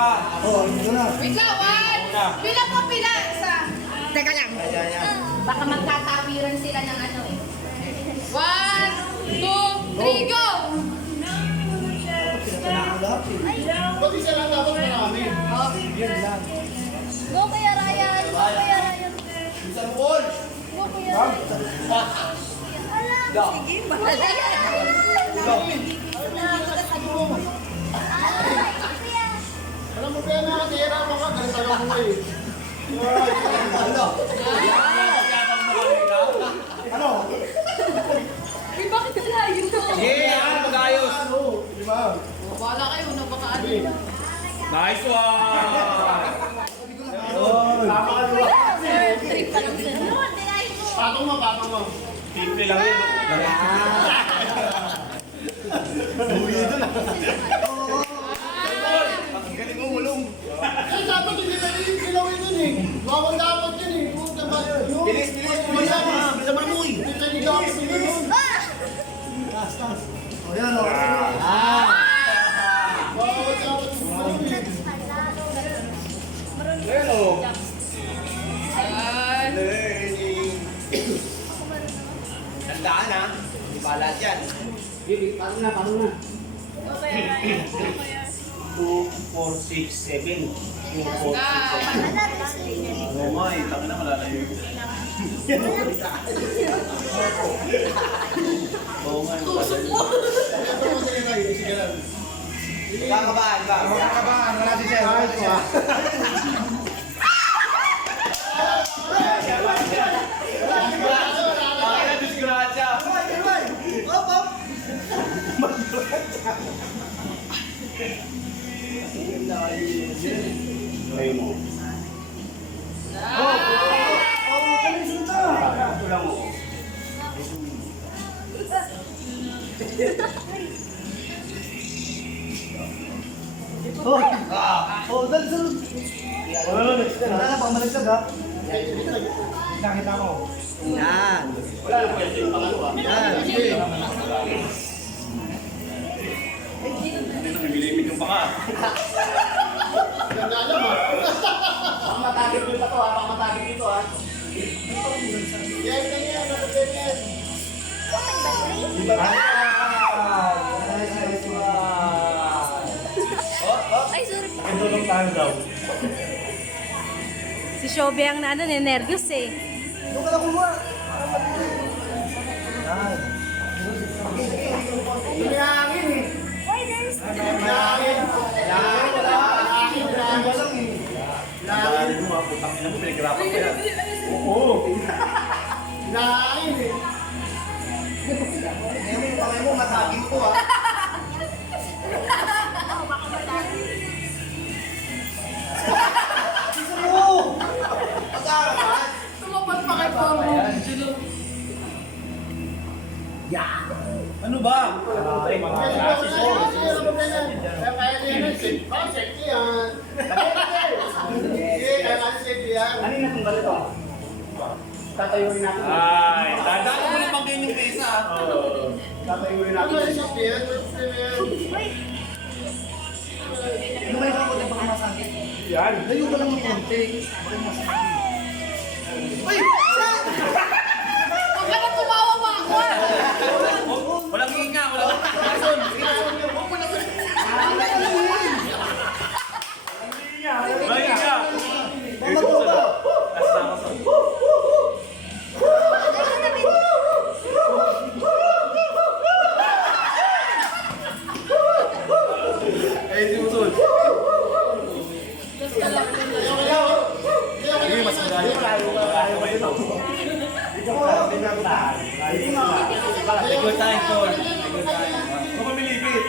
ka. Oo, ito na. Wait lang, one. Pila po, pila. Isa. Teka lang. Baka magkatawiran sila ng ano eh. 1, 2, 3, go! Pinakalap eh. Ba't isa lang dapat marami? Yun lang. Go Kuya Ryan! Go Kuya Ryan! Isang ball. Go Kuya Ryan! Sige, bahala yan! Alam mo kaya nakatira mo ka, ganit alam mo eh. Ano? Uy, bakit kalayo to? Yeah, mag-ayos. Ano? Di ba? Bahala kayo, una baka ano. Nice one. Tama ka diba? Trip pa lang sila. Patong mo, patong mo. Simple lang yun. Uwi doon ah. Ang galing mo, mulong. Eh, dapat hindi na rin kilawin yun eh. Bawal dapat yun eh. Puta ba yun? Bilis, bilis. Bilis mo. Bilis mo mo. Hindi tayo dapat yun. Taas, taas. O yan o. Bawal dapat yun eh. Ayan o. Ayan. Tandaan ha. Di ba lahat yan? Paano na, paano na? 2, 4, 6, 7. 2, 4, 6, 7. Oo nga eh. Tangin na malalayo. Oo nga eh. Kakabahan ba? Kakabahan, wala si Sir. Wala si Sir. Ay, na-disgrasya. Hop, hop. Ayun mo. Kulang mo. Oh, dali sunod. Wala na, pamaliktad ha. Nakita mo. Yan. Wala na pwede yung pangalawa. Yan, sige. Hindi na nabilimit yung panga. Ganda alam ah. Baka matagit dito to ha. Baka matagit dito ha. Yan na yan. Ano ba yan? Ay, sorry. Nakitulong tayo daw. Si Shobe ang na ano, nervous eh. Doon ka na kumuha. Yan. Hinahangin eh. Hinahangin. Hinahangin. Hinahangin. Dahil mo ha. Putang ina mo. Pinaghirapan ko yan. Oo. Hinahangin eh. Ngayon yung kamay mo, mataging ko ha. Isa mo! Pag-aaraman! Tumapad pa kay Pamo. Ano ba? Kaya kaya yan. Safety yan. Sige, kaya kasi safety yan. Ano yung natunggal ito? Tatayuin natin. Ay, dadaan mo na pang ganyan kaysa. Ano Tatayuin natin. yung safety yan? Lumay ka mo na baka masakit. Yan. Layo ka lang ng konti. Baka masakit. Uy! Huwag ka na tumawa mo ako. Walang hinga, walang reason. Walang hinga. Mama ko ba? Eh, di usul. Hindi, mas magaling. Ayaw ba yun? Good time, Paul. Good time. Huwag mo bilipit.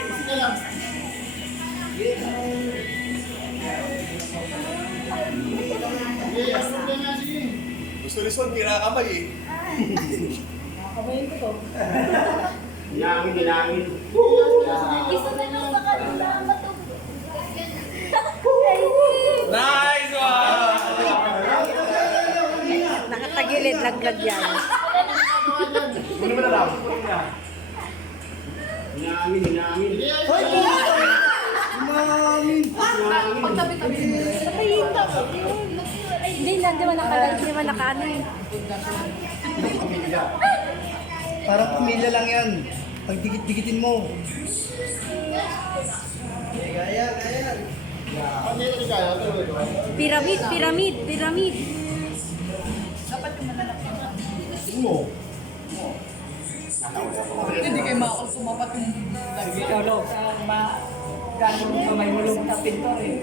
Gusto ni Son, kinakamay eh. Hinahangin, hinahangin. Isa na lang sa kanila. Nice one! Nakatagilid, laglag yan. Ano ba na lang? Hinahangin, hinahangin. Hoy! Mami! Hinahangin. tabi-tabi mo. Hindi na, di ba nakaano eh. Parang pamilya lang yan. Pag dikit-dikitin mo. Gaya. Pag dito ni Kaya, tuloy ko. Pyramid. Dapat yung malalak na. Mo. Hindi kayo makakal sumapat yung lagi. Ikaw daw, gano'n mo kamay mo lang sa pintor eh.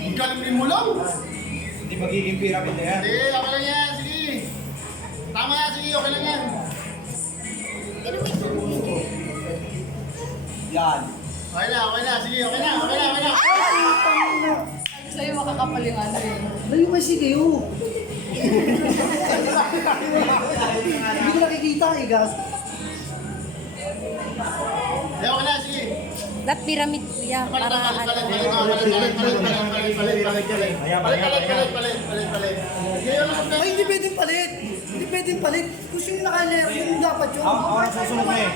Ang galing mo lang. Hindi magiging pyramid na yan. Sige, okay lang yan. Sige. Tama yan, sige, okay lang yan. Yan. Okay na. Sige, okay na. Sa'yo makakapal yung ano eh. Layo kasi kayo. Hindi ko nakikita eh, gas. Sige, okay na, sige. That pyramid kuya, para ano. Palit. Ay, hindi pwedeng palit. Hindi pwedeng palit. Kung sino nakalaya, yun dapat yun. Ako na susunod na eh.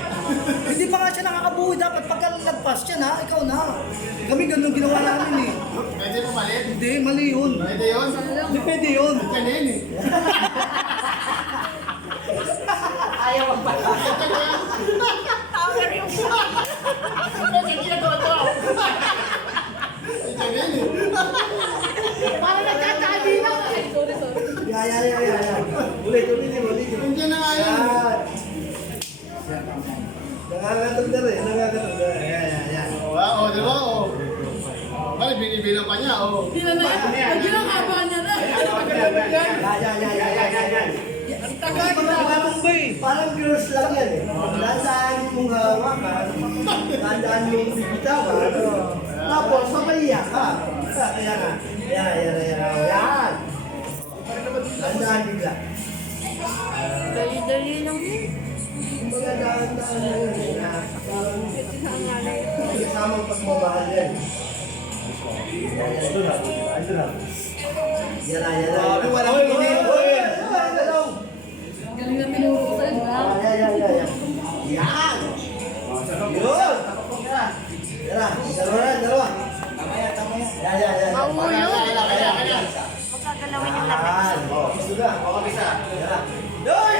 Hindi pa nga siya nakakabuhay. Dapat pagka lagpas siya na, ikaw na. Kami ganun ginawa namin eh. Pwede mo malit? Hindi, mali yun. Pwede yun? Hindi pwede yun. Kanin eh. Ayaw ang pala. Kanin eh. Parang nagkakaali na. Ay, sorry. Ya. Ulit. Nandiyan na nga yun. Nakakatog na rin. Yan. Oo, di ba? Oo. Bali, binibilang pa niya. Oo. Hindi na yan. Hindi na haba niya na. Yan. Ang tagal na. Parang girls lang yan eh. Dandaan mong hawakan, dandaan mong bitawan, tapos mapaiyak ka. Ayan na. Yan. Dandaan bigla. Dali-dali lang yun. Kumbaga dahan-dahan na yun eh. na Parang may kasamang pagmamahal yan. Ito na. Yan na. Walang pinili. Galing na pinurusan ha. Yan. Yan! Yun! Dalawa. Tama yan. Yan. Mahulog. Kaya. Magkagalawin yung lahat. Yan. Gusto na. Yan. Doy!